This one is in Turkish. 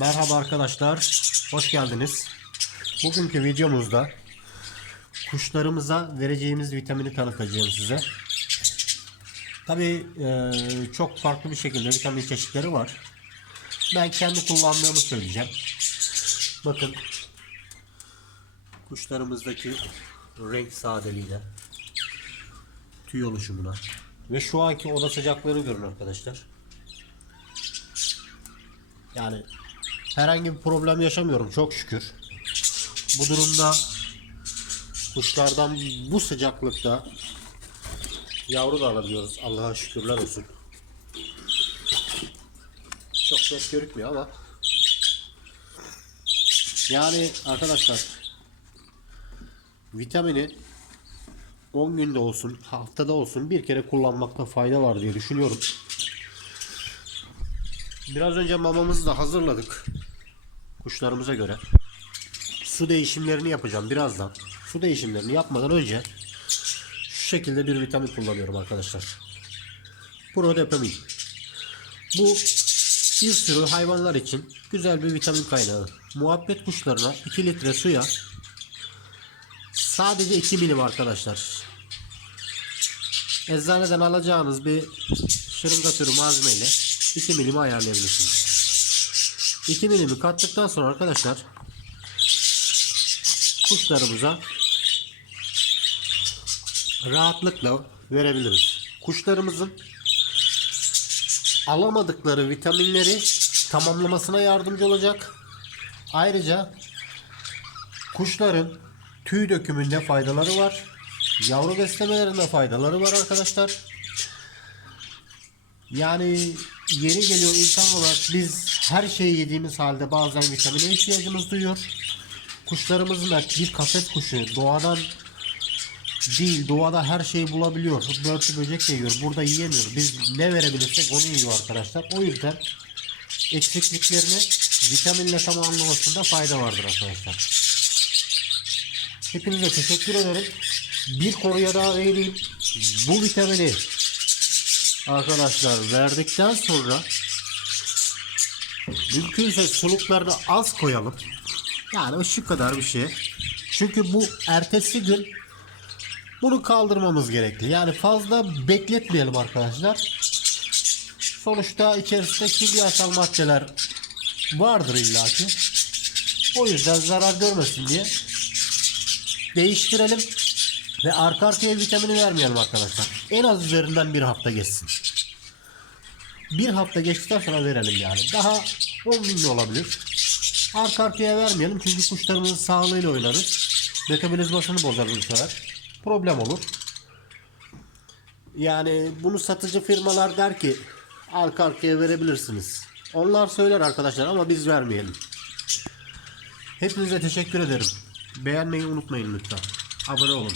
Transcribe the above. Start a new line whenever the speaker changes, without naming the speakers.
Merhaba arkadaşlar, hoş geldiniz. Bugünkü videomuzda kuşlarımıza vereceğimiz vitamini tanıtacağım size. Tabi çok farklı bir şekilde vitamin çeşitleri var. Ben kendi kullandığımı söyleyeceğim. Bakın kuşlarımızdaki renk sadeliğine, tüy oluşumuna ve şu anki oda sıcaklığını görün arkadaşlar. Yani herhangi bir problem yaşamıyorum çok şükür. Bu durumda kuşlardan bu sıcaklıkta yavru da alabiliyoruz. Allah'a şükürler olsun. Çok net görükmüyor ama yani arkadaşlar vitamini 10 günde olsun, haftada olsun bir kere kullanmakta fayda var diye düşünüyorum. Biraz önce mamamızı da hazırladık. Kuşlarımıza göre. Su değişimlerini yapacağım birazdan. Su değişimlerini yapmadan önce şu şekilde bir vitamin kullanıyorum arkadaşlar. Prodepamin. Bu bir sürü hayvanlar için güzel bir vitamin kaynağı. Muhabbet kuşlarına 2 litre suya sadece 2 milim arkadaşlar. Eczaneden alacağınız bir şırınga türü malzemeyle 2 milimi ayarlayabilirsiniz. 2 milimi kattıktan sonra arkadaşlar kuşlarımıza rahatlıkla verebiliriz. Kuşlarımızın alamadıkları vitaminleri tamamlamasına yardımcı olacak. Ayrıca kuşların tüy dökümünde faydaları var. Yavru beslemelerinde faydaları var arkadaşlar. Yani yeri geliyor insan olarak biz her şeyi yediğimiz halde bazen vitamine ihtiyacımız duyuyor. Kuşlarımızın bir kafes kuşu doğadan değil doğada her şeyi bulabiliyor. Börtü böcek de yiyor. Burada yiyemiyor. Biz ne verebilirsek onu yiyor arkadaşlar. O yüzden eksikliklerini vitaminle tamamlamasında fayda vardır arkadaşlar. Hepinize teşekkür ederim. Bir konuya daha değineyim. Bu vitamini arkadaşlar verdikten sonra mümkünse suluklarını az koyalım. Yani şu kadar bir şey. Çünkü bu ertesi gün bunu kaldırmamız gerekli. Yani fazla bekletmeyelim arkadaşlar. Sonuçta içerisinde kimyasal maddeler vardır illaki. O yüzden zarar görmesin diye değiştirelim ve arka arkaya vitamini vermeyelim arkadaşlar. En az üzerinden bir hafta geçsin. Bir hafta geçtikten sonra verelim yani. Daha 10 gün de olabilir. Arka arkaya vermeyelim çünkü kuşlarımızın sağlığıyla oynarız. Metabolizmasını bozarız bu sefer. Problem olur. Yani bunu satıcı firmalar der ki arka arkaya verebilirsiniz. Onlar söyler arkadaşlar ama biz vermeyelim. Hepinize teşekkür ederim. Beğenmeyi unutmayın lütfen. Abone olun.